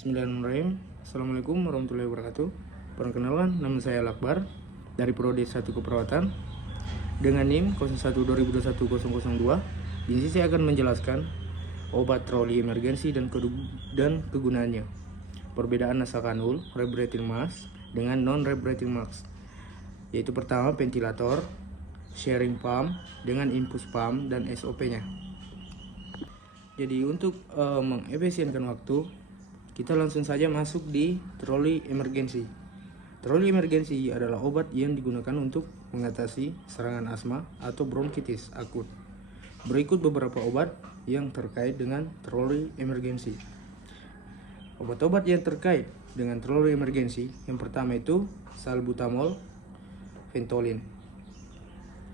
Bismillahirrahmanirrahim. Assalamualaikum warahmatullahi wabarakatuh. Perkenalkan, nama saya Lakbar dari Prodi 1 Keperawatan dengan NIM 012021-002. Di sini saya akan menjelaskan obat troli emergensi dan kegunaannya. Perbedaan nasakanul, rebreathing mask dengan non-rebreathing mask. Yaitu pertama ventilator, sharing pump dengan infus pump dan SOP-nya. Jadi untuk mengefisienkan waktu, kita langsung saja masuk di troli emergensi. Troli emergensi adalah obat yang digunakan untuk mengatasi serangan asma atau bronkitis akut. Berikut beberapa obat yang terkait dengan troli emergensi. Obat-obat yang terkait dengan troli emergensi, yang pertama itu salbutamol, Ventolin.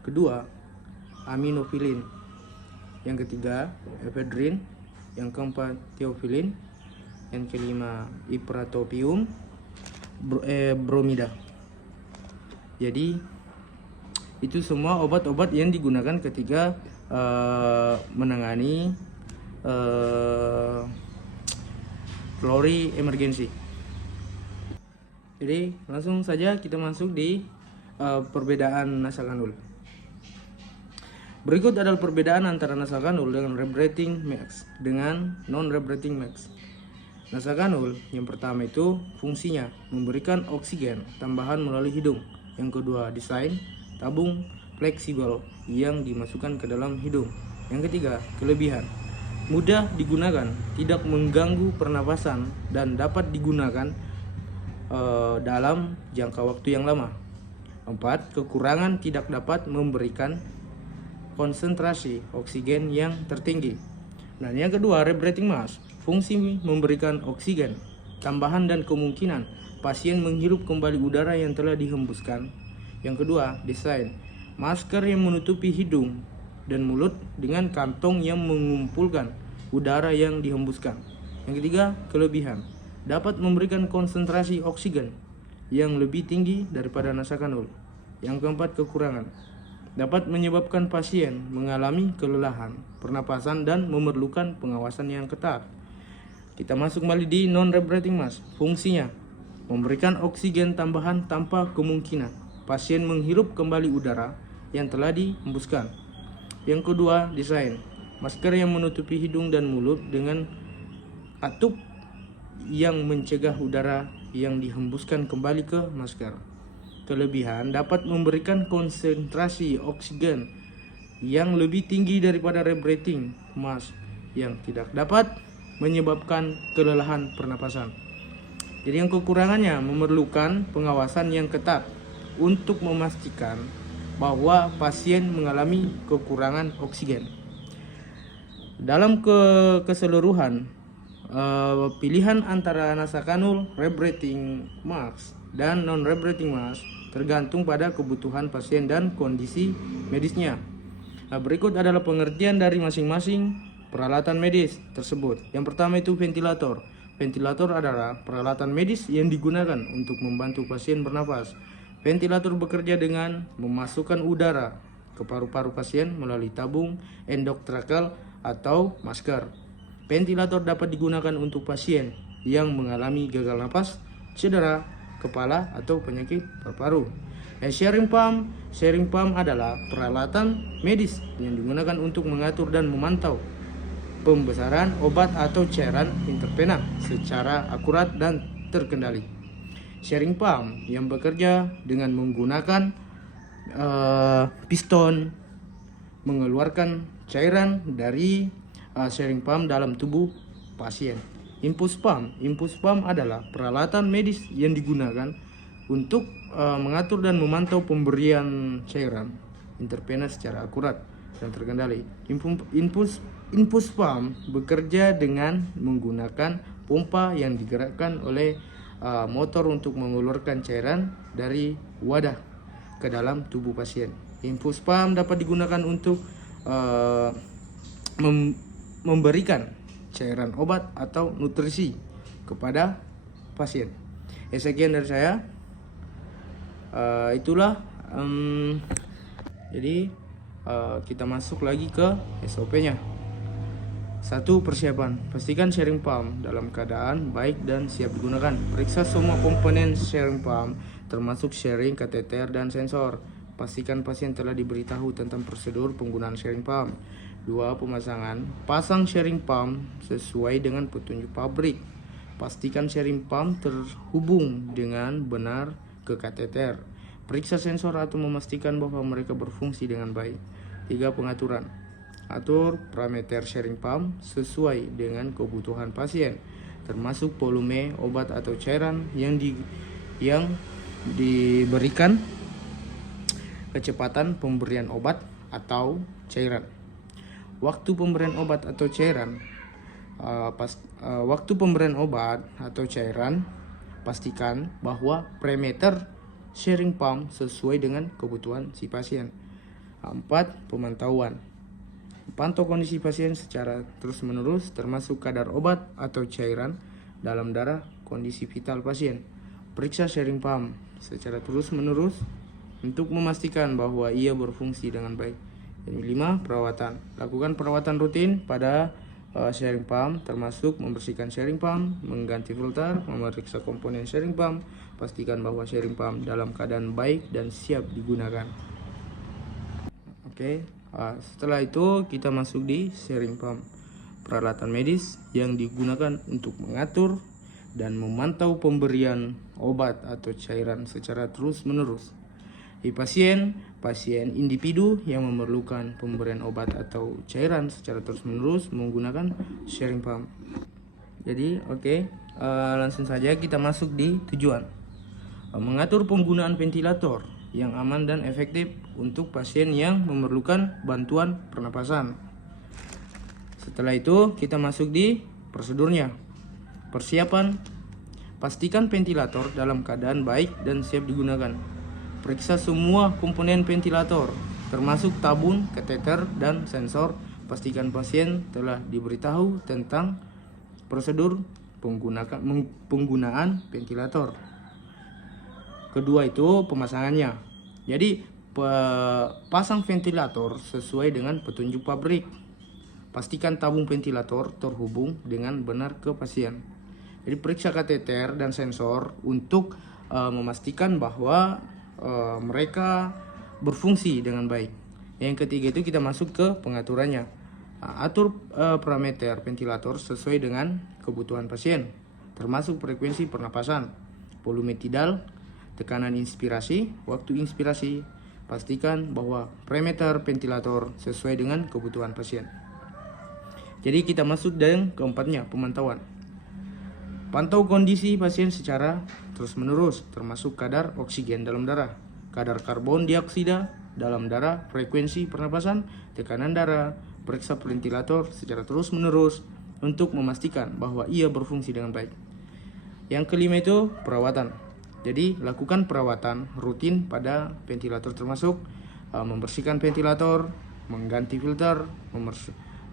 Kedua, aminofilin. Yang ketiga, ephedrine. Yang keempat, theophylline. Yang kelima, ipratopium bromida. Jadi itu semua obat-obat yang digunakan ketika menangani troli emergensi. Jadi langsung saja kita masuk di perbedaan nasakanul. Berikut adalah perbedaan antara nasakanul dengan rebreathing mask dengan non-rebreathing mask. Nasakanul yang pertama itu fungsinya memberikan oksigen tambahan melalui hidung. Yang kedua, desain tabung fleksibel yang dimasukkan ke dalam hidung. Yang ketiga, kelebihan mudah digunakan, tidak mengganggu pernapasan dan dapat digunakan dalam jangka waktu yang lama. 4. Kekurangan tidak dapat memberikan konsentrasi oksigen yang tertinggi. Nah, yang kedua, rebreathing mask fungsi memberikan oksigen tambahan dan kemungkinan pasien menghirup kembali udara yang telah dihembuskan. Yang kedua, desain masker yang menutupi hidung dan mulut dengan kantong yang mengumpulkan udara yang dihembuskan. Yang ketiga, kelebihan dapat memberikan konsentrasi oksigen yang lebih tinggi daripada nasakanul. Yang keempat, kekurangan dapat menyebabkan pasien mengalami kelelahan pernapasan dan memerlukan pengawasan yang ketat. Kita masuk kembali di non-rebreathing mask. Fungsinya memberikan oksigen tambahan tanpa kemungkinan pasien menghirup kembali udara yang telah dihembuskan. Yang kedua, desain masker yang menutupi hidung dan mulut dengan katup yang mencegah udara yang dihembuskan kembali ke masker. Kelebihan dapat memberikan konsentrasi oksigen yang lebih tinggi daripada rebreathing mask yang tidak dapat menyebabkan kelelahan pernapasan. Jadi yang kekurangannya memerlukan pengawasan yang ketat untuk memastikan bahwa pasien mengalami kekurangan oksigen. Dalam keseluruhan, pilihan antara nasakanul, rebreathing mask dan non-rebreathing mask tergantung pada kebutuhan pasien dan kondisi medisnya. Nah, berikut adalah pengertian dari masing-masing peralatan medis tersebut. Yang pertama itu ventilator. Ventilator adalah peralatan medis yang digunakan untuk membantu pasien bernapas. Ventilator bekerja dengan memasukkan udara ke paru-paru pasien melalui tabung endotrakal atau masker. Ventilator dapat digunakan untuk pasien yang mengalami gagal napas, cedera kepala atau penyakit paru-paru. Sharing pump adalah peralatan medis yang digunakan untuk mengatur dan memantau pembesaran obat atau cairan intravena secara akurat dan terkendali. Sharing pump yang bekerja dengan menggunakan piston mengeluarkan cairan dari sharing pump dalam tubuh pasien. Infus pump adalah peralatan medis yang digunakan untuk mengatur dan memantau pemberian cairan intravena secara akurat dan terkendali. Infus pump bekerja dengan menggunakan pompa yang digerakkan oleh motor untuk mengeluarkan cairan dari wadah ke dalam tubuh pasien. Infus pump dapat digunakan untuk memberikan cairan obat atau nutrisi kepada pasien. Sekian dari saya. Itulah jadi kita masuk lagi ke SOP-nya. 1. Persiapan. Pastikan sharing pump dalam keadaan baik dan siap digunakan. Periksa semua komponen sharing pump, termasuk sharing, kateter, dan sensor. Pastikan pasien telah diberitahu tentang prosedur penggunaan sharing pump. 2. Pemasangan. Pasang sharing pump sesuai dengan petunjuk pabrik. Pastikan sharing pump terhubung dengan benar ke kateter. Periksa sensor atau memastikan bahwa mereka berfungsi dengan baik. 3. Pengaturan. Atur parameter sharing pump sesuai dengan kebutuhan pasien, termasuk volume obat atau cairan yang diberikan, kecepatan pemberian obat atau cairan. Waktu pemberian obat atau cairan. Waktu pemberian obat atau cairan, pastikan bahwa parameter sharing pump sesuai dengan kebutuhan si pasien. 4. Pemantauan. Pantau kondisi pasien secara terus-menerus, termasuk kadar obat atau cairan dalam darah, kondisi vital pasien. Periksa sharing pump secara terus-menerus untuk memastikan bahwa ia berfungsi dengan baik. Yang 5. Perawatan. Lakukan perawatan rutin pada sharing pump, termasuk membersihkan sharing pump, mengganti filter, memeriksa komponen sharing pump. Pastikan bahwa sharing pump dalam keadaan baik dan siap digunakan. Oke. Setelah itu kita masuk di sharing pump. Peralatan medis yang digunakan untuk mengatur dan memantau pemberian obat atau cairan secara terus-menerus. Di pasien individu yang memerlukan pemberian obat atau cairan secara terus-menerus menggunakan sharing pump. Jadi langsung saja kita masuk di tujuan. Mengatur penggunaan ventilator yang aman dan efektif untuk pasien yang memerlukan bantuan pernapasan. Setelah itu kita masuk di prosedurnya. Persiapan. Pastikan ventilator dalam keadaan baik dan siap digunakan. Periksa semua komponen ventilator, termasuk tabung, kateter, dan sensor. Pastikan pasien telah diberitahu tentang prosedur penggunaan ventilator. Kedua itu pemasangannya. Jadi pasang ventilator sesuai dengan petunjuk pabrik. Pastikan tabung ventilator terhubung dengan benar ke pasien. Jadi periksa kateter dan sensor untuk memastikan bahwa mereka berfungsi dengan baik. Yang ketiga itu kita masuk ke pengaturannya. Atur parameter ventilator sesuai dengan kebutuhan pasien, termasuk frekuensi pernapasan, volume tidal, tekanan inspirasi, waktu inspirasi. Pastikan bahwa parameter ventilator sesuai dengan kebutuhan pasien. Jadi kita masuk dengan keempatnya, pemantauan. Pantau kondisi pasien secara terus-menerus, termasuk kadar oksigen dalam darah, kadar karbon dioksida dalam darah, frekuensi pernapasan, tekanan darah. Periksa ventilator secara terus-menerus untuk memastikan bahwa ia berfungsi dengan baik. Yang kelima itu perawatan. Jadi lakukan perawatan rutin pada ventilator, termasuk membersihkan ventilator, mengganti filter,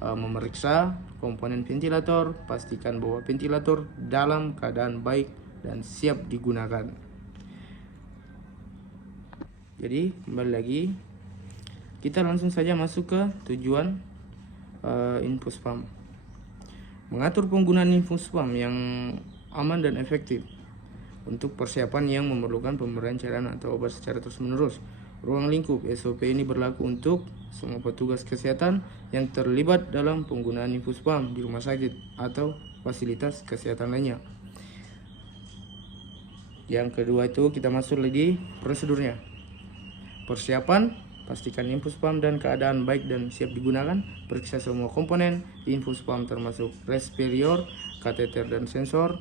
memeriksa komponen ventilator. Pastikan bahwa ventilator dalam keadaan baik dan siap digunakan. Jadi kembali lagi, kita langsung saja masuk ke tujuan infus pump. Mengatur penggunaan infus pump yang aman dan efektif untuk persiapan yang memerlukan pemberian cairan atau obat secara terus-menerus. Ruang lingkup SOP ini berlaku untuk semua petugas kesehatan yang terlibat dalam penggunaan infus pump di rumah sakit atau fasilitas kesehatan lainnya. Yang kedua itu kita masuk lagi prosedurnya. Persiapan, pastikan infus pump dan keadaan baik dan siap digunakan. Periksa semua komponen infus pump termasuk respirator, kateter, dan sensor.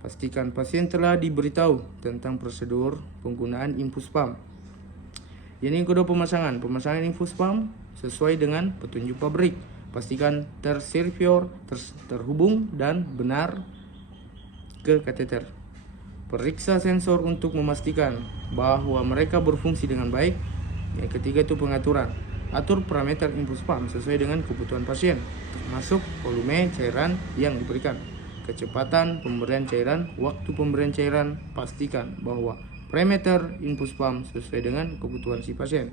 Pastikan pasien telah diberitahu tentang prosedur penggunaan infus pump. Ini yang kedua, pemasangan. Pemasangan infus pump sesuai dengan petunjuk pabrik. Pastikan servidor terhubung dan benar ke kateter. Periksa sensor untuk memastikan bahwa mereka berfungsi dengan baik. Yang ketiga itu pengaturan. Atur parameter infus pump sesuai dengan kebutuhan pasien, termasuk volume cairan yang diberikan, kecepatan pemberian cairan, waktu pemberian cairan. Pastikan bahwa parameter infus pump sesuai dengan kebutuhan si pasien.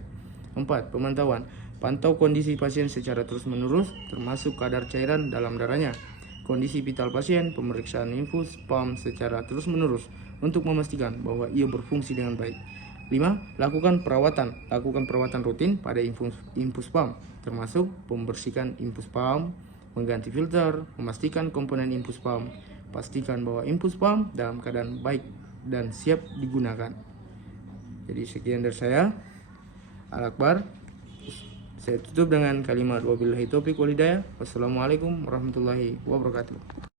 4. Pemantauan. Pantau kondisi pasien secara terus-menerus, termasuk kadar cairan dalam darahnya. Kondisi vital pasien, pemeriksaan infus pump secara terus-menerus untuk memastikan bahwa ia berfungsi dengan baik. 5. Lakukan perawatan. Lakukan perawatan rutin pada infus pump, termasuk membersihkan infus pump, mengganti filter, memastikan komponen infus pump, pastikan bahwa infus pump dalam keadaan baik dan siap digunakan. Jadi sekian dari saya, Al-Akbar. Saya tutup dengan kalimat wabillahi taufiq wal hidayah. Wassalamualaikum warahmatullahi wabarakatuh.